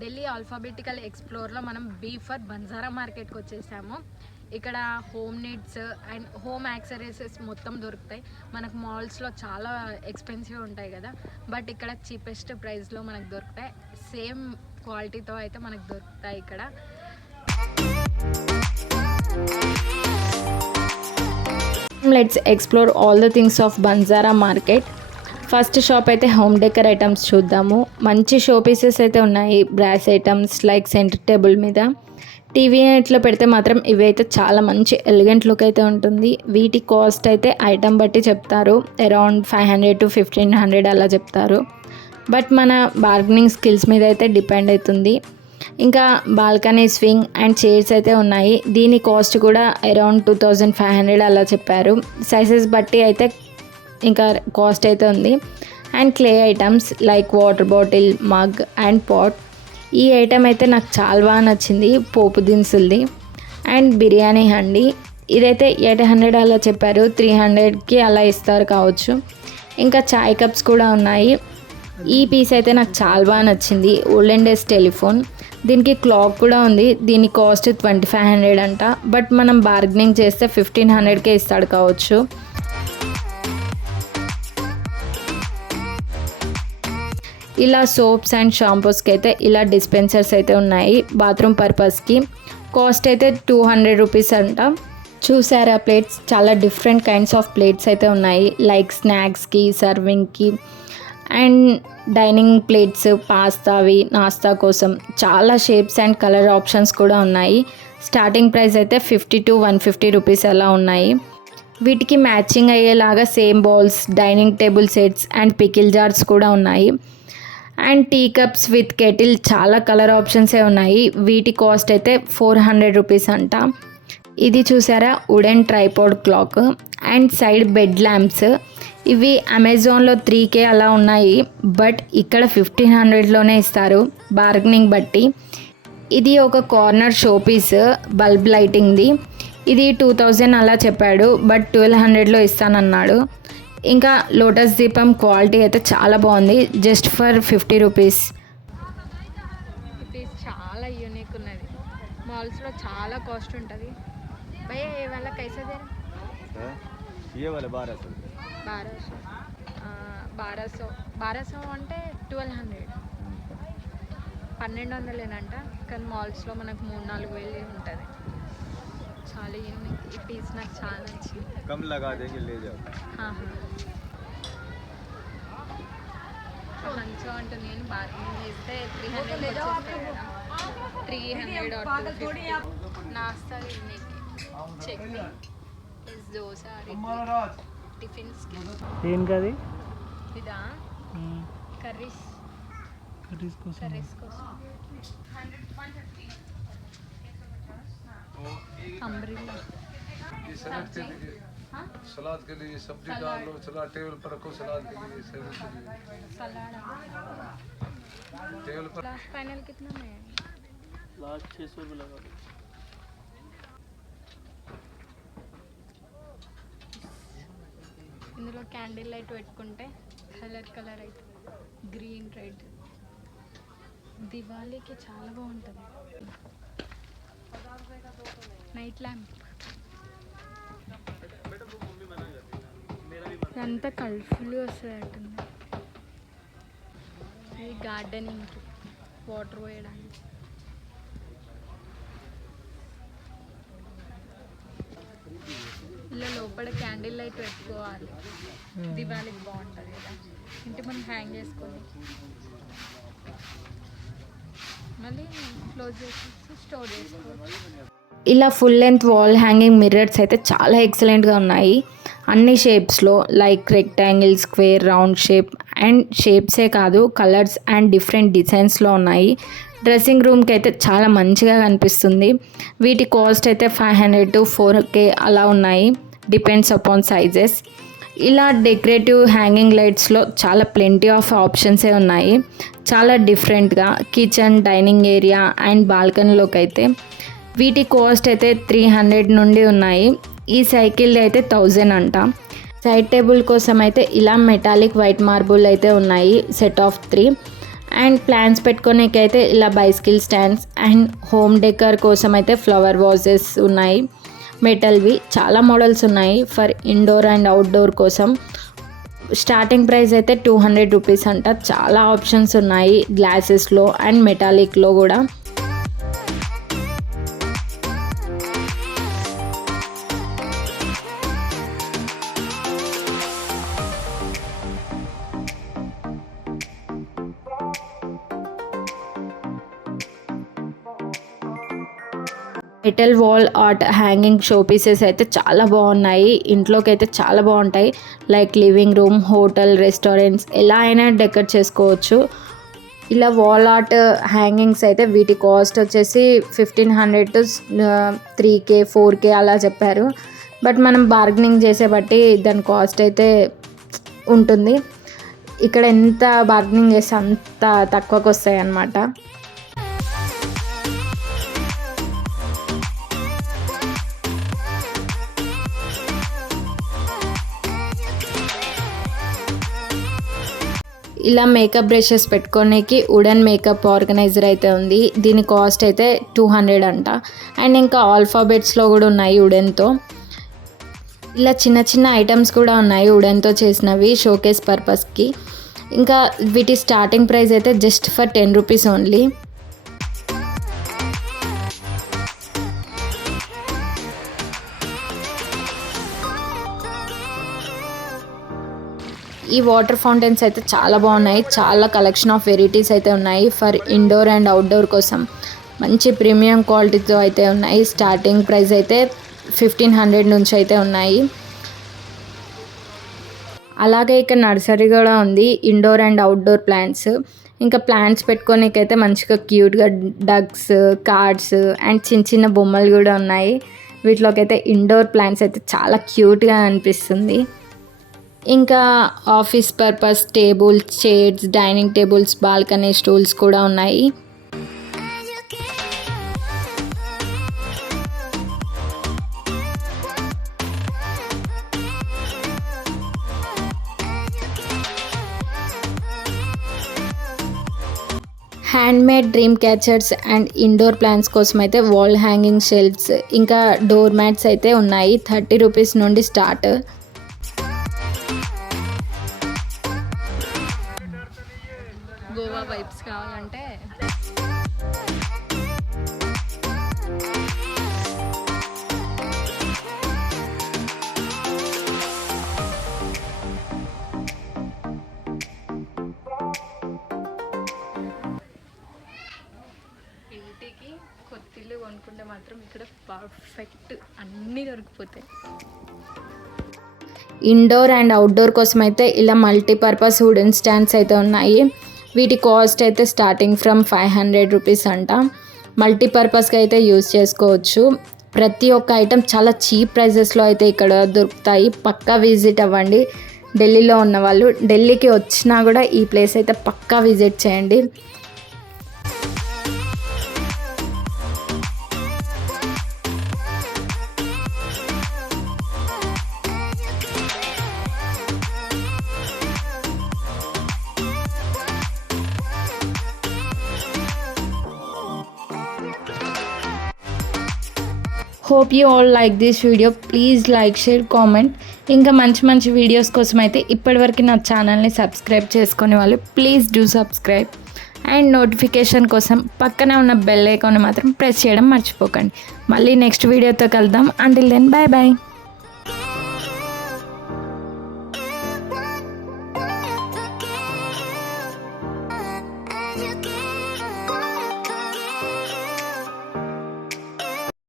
Delhi alphabetical ఎక్స్ప్లోర్లో మనం బీఫర్ బంజారా మార్కెట్కి వచ్చేసాము. ఇక్కడ home needs and home accessories మొత్తం దొరుకుతాయి. మనకు మాల్స్లో చాలా ఎక్స్పెన్సివ్ ఉంటాయి కదా, బట్ ఇక్కడ చీపెస్ట్ ప్రైస్లో మనకు దొరుకుతాయి. సేమ్ క్వాలిటీతో అయితే మనకు దొరుకుతాయి ఇక్కడ. Let's explore all the things of Banjara market. First shop అయితే హోమ్ డెకర్ ఐటమ్స్ చూద్దాము. మంచి షో పీసెస్ అయితే ఉన్నాయి. Brass items like centre table మీద టీవీ నెట్లో పెడితే మాత్రం ఇవి అయితే చాలా మంచి ఎలిగెంట్ లుక్ అయితే ఉంటుంది. వీటి కాస్ట్ అయితే ఐటమ్ బట్టి చెప్తారు. అరౌండ్ 500 to 1500 అలా చెప్తారు. బట్ మన బార్గెనింగ్ స్కిల్స్ మీద అయితే డిపెండ్ అవుతుంది. ఇంకా బాల్కనీ స్వింగ్ అండ్ చైర్స్ అయితే ఉన్నాయి. దీని కాస్ట్ కూడా అరౌండ్ 2500 అలా చెప్పారు. సైజెస్ బట్టి అయితే ఇంకా కాస్ట్ అయితే ఉంది. And clay items like water bottle, mug and pot. ఈ ఐటమ్ అయితే నాకు చాలా బాగా నచ్చింది, పోపు దినుసులది. అండ్ బిర్యానీ హండి, ఇదైతే 800 అలా చెప్పారు. 300కి అలా ఇస్తారు కావచ్చు. ఇంకా చాయ్ కప్స్ కూడా ఉన్నాయి. ఈ పీస్ అయితే నాకు చాలా బాగా నచ్చింది. ఓల్డెన్ డేస్ టెలిఫోన్, దీనికి క్లాక్ కూడా ఉంది. దీని కాస్ట్ 2500 అంట. బట్ మనం బార్గెనింగ్ చేస్తే 1500కే ఇస్తాడు కావచ్చు. ఇలా సోప్స్ అండ్ షాంపూస్కి అయితే ఇలా డిస్పెన్సర్స్ అయితే ఉన్నాయి. బాత్రూమ్ పర్పస్కి కాస్ట్ అయితే 200 రూపీస్ అంట. చూసారా ప్లేట్స్, చాలా డిఫరెంట్ కైండ్స్ ఆఫ్ ప్లేట్స్ అయితే ఉన్నాయి. లైక్ స్నాక్స్కి, సర్వింగ్కి అండ్ డైనింగ్ ప్లేట్స్, పాస్తావి నాస్తా కోసం. చాలా షేప్స్ అండ్ కలర్ ఆప్షన్స్ కూడా ఉన్నాయి. స్టార్టింగ్ ప్రైస్ అయితే 50 to 150 రూపీస్ అలా ఉన్నాయి. వీటికి మ్యాచింగ్ అయ్యేలాగా same bowls, dining table sets and pickle jars కూడా ఉన్నాయి. And tea cups with kettle, చాలా కలర్ ఆప్షన్సే ఉన్నాయి. వీటి కాస్ట్ అయితే 400 రూపీస్ అంట. ఇది చూసారా wooden tripod clock and side bed lamps. ఇవి అమెజాన్లో 3K అలా ఉన్నాయి. బట్ ఇక్కడ 1500లోనే ఇస్తారు బార్గెనింగ్ బట్టి. ఇది ఒక కార్నర్ షో పీస్ బల్బ్ లైటింగ్ది. ఇది 2000 అలా చెప్పాడు, బట్ 1200లో ఇస్తానన్నాడు. ఇంకా లోటస్ దీపం క్వాలిటీ అయితే చాలా బాగుంది, జస్ట్ ఫర్ 50 రూపీస్. ఇది చాలా యూనిక్ ఉన్నది. మాల్స్లో చాలా కాస్ట్ ఉంటుంది. భయ్యా ఏ వాళ్ళ కైసా దేరా? ये वाले 1200 అంటే 1200, 1200 కానీ మాల్స్లో మనకు 3-4 వేలు ఉంటుంది. చాలా యూనిక్. ఈ పీస్ నాకు చాలా నచ్చింది. कम लगा देंगे ले जाओ. మంచిగా ఉంటుంది. నేను బార్గెనింగ్ చేస్తే 300 వచ్చేస్తాయి కదా, 300 or 250. నాస్తా తినేకి చట్నీ ప్లస్ దోశ, టిఫిన్స్కి. ఏంటది? ఇదా కర్రీస్ కోసం. अम्ब्रेला सलाद के लिए सब्जी डाल लो, सलाद टेबल पर रखो, सलाद के लिए सलाद टेबल पर. लास्ट फाइनल कितना में है? लास्ट 600 रुपये लगा दो. ఇందులో క్యాండిల్ లైట్ పెట్టుకుంటే కలర్ అయితే గ్రీన్ రెడ్. దివాళీకి చాలా బాగుంటుంది. నైట్ ల్యాంప్ అంతా కలర్ఫుల్గా వస్తుంది అంటుంది. ఇది గార్డెనింగ్కి, వాటర్ పోయడానికి. ఇలా లోపల క్యాండిల్ లైట్ పెట్టుకోవాలి. దివాళీకి బాగుంటుంది కదా, ఇంటి మనం హ్యాంగ్ చేసుకొని మళ్ళీ క్లోజ్ చేసి స్టోర్ చేసుకోవచ్చు. ఇలా full length wall hanging mirrors అయితే చాలా ఎక్సలెంట్గా ఉన్నాయి. అన్ని షేప్స్లో like rectangle, square, round shape and షేప్సే కాదు కలర్స్ అండ్ డిఫరెంట్ డిజైన్స్లో ఉన్నాయి. డ్రెస్సింగ్ రూమ్కి అయితే చాలా మంచిగా కనిపిస్తుంది. వీటి కాస్ట్ అయితే 500 to 4K అలా ఉన్నాయి, డిపెండ్స్ అపాన్ సైజెస్. ఇలా డెకరేటివ్ హ్యాంగింగ్ లైట్స్లో చాలా ప్లెంటీ ఆఫ్ ఆప్షన్సే ఉన్నాయి. చాలా డిఫరెంట్గా కిచెన్, డైనింగ్ ఏరియా అండ్ బాల్కనీలోకి అయితే వీటి కాస్ట్ అయితే 300 నుండి ఉన్నాయి. ఈ సైకిల్ అయితే 1000 అంట. సైడ్ టేబుల్ కోసం అయితే ఇలా మెటాలిక్ వైట్ మార్బుల్ అయితే ఉన్నాయి, సెట్ ఆఫ్ 3. అండ్ ప్లాన్స్ పెట్టుకోనికైతే ఇలా bicycle stands and home decor కోసం అయితే ఫ్లవర్ వాజెస్ ఉన్నాయి, మెటల్వి చాలా మోడల్స్ ఉన్నాయి ఫర్ ఇండోర్ అండ్ అవుట్డోర్ కోసం. స్టార్టింగ్ ప్రైస్ అయితే 200 రూపీస్ అంట. చాలా ఆప్షన్స్ ఉన్నాయి గ్లాసెస్లో అండ్ మెటాలిక్లో కూడా. Metal wall art hanging show pieces అయితే చాలా బాగున్నాయి, ఇంట్లోకి అయితే చాలా బాగుంటాయి. Like living room, hotel, restaurants ఎలా అయినా డెకర్ చేసుకోవచ్చు. ఇలా వాల్ ఆర్ట్ హ్యాంగింగ్స్ అయితే వీటి కాస్ట్ వచ్చేసి 1500 to 3K 4K అలా చెప్పారు. బట్ మనం బార్గెనింగ్ చేసే బట్టి దాని కాస్ట్ అయితే ఉంటుంది. ఇక్కడ ఎంత బార్గెనింగ్ చేస్తే అంత తక్కువకి వస్తాయి అన్నమాట. ఇలా మేకప్ బ్రషెస్ పెట్టుకోనికి వుడెన్ మేకప్ ఆర్గనైజర్ అయితే ఉంది. దీని కాస్ట్ అయితే 200 అంట. అండ్ ఇంకా ఆల్ఫాబెట్స్లో కూడా ఉన్నాయి వుడెన్తో. ఇలా చిన్న చిన్న ఐటమ్స్ కూడా ఉన్నాయి వుడెన్తో చేసినవి షోకేస్ పర్పస్కి. ఇంకా వీటి స్టార్టింగ్ ప్రైస్ అయితే జస్ట్ ఫర్ 10 రూపీస్ ఓన్లీ. ఈ వాటర్ ఫౌంటైన్స్ అయితే చాలా బాగున్నాయి, చాలా కలెక్షన్ ఆఫ్ వెరైటీస్ అయితే ఉన్నాయి ఫర్ ఇండోర్ అండ్ అవుట్డోర్ కోసం. మంచి ప్రీమియం క్వాలిటీతో అయితే ఉన్నాయి. స్టార్టింగ్ ప్రైస్ అయితే 1500 నుంచి అయితే ఉన్నాయి. అలాగే ఇక్కడ నర్సరీ కూడా ఉంది, ఇండోర్ అండ్ అవుట్డోర్ ప్లాంట్స్. ఇంకా ప్లాంట్స్ పెట్టుకోనికైతే మంచిగా క్యూట్గా డగ్స్, కార్డ్స్ అండ్ చిన్న చిన్న బొమ్మలు కూడా ఉన్నాయి. వీటిలోకి అయితే ఇండోర్ ప్లాంట్స్ అయితే చాలా క్యూట్గా అనిపిస్తుంది. ఇంకా office purpose tables, chairs, dining tables, balcony stools కూడా ఉన్నాయి. Handmade dream catchers and indoor plants కోసం అయితే వాల్ హ్యాంగింగ్ షెల్ఫ్స్, ఇంకా డోర్ మ్యాట్స్ అయితే ఉన్నాయి. 30 రూపీస్ నుండి స్టార్ట్. గోవా వైబ్స్ కావాలంటే ఇంటికి కొత్తిల్లు కొనుక్కుంటే మాత్రం ఇక్కడ పర్ఫెక్ట్ అన్నీ దొరికిపోతాయి. ఇండోర్ అండ్ అవుట్డోర్ కోసం అయితే ఇలా మల్టీపర్పస్ వుడెన్ స్టాండ్స్ అయితే ఉన్నాయి. వీటి కాస్ట్ అయితే స్టార్టింగ్ ఫ్రమ్ 500 రూపీస్ అంట. మల్టీపర్పస్గా అయితే యూజ్ చేసుకోవచ్చు. ప్రతి ఒక్క ఐటెం చాలా చీప్ ప్రైజెస్లో అయితే ఇక్కడ దొరుకుతాయి. పక్కా విజిట్ అవ్వండి. ఢిల్లీలో ఉన్న వాళ్ళు ఢిల్లీకి వచ్చినా కూడా ఈ ప్లేస్ అయితే పక్కా విజిట్ చేయండి. Hope you all like this video. Please like, share, comment. ఇంకా మంచి మంచి వీడియోస్ కోసం అయితే ఇప్పటివరకు నా ఛానల్ని సబ్స్క్రైబ్ చేసుకునే వాళ్ళు please do subscribe. And notification కోసం పక్కనే ఉన్న బెల్ ఐకాన్ మాత్రం ప్రెస్ చేయడం మర్చిపోకండి. మళ్ళీ నెక్స్ట్ వీడియోతో కలుద్దాం. Until then bye bye.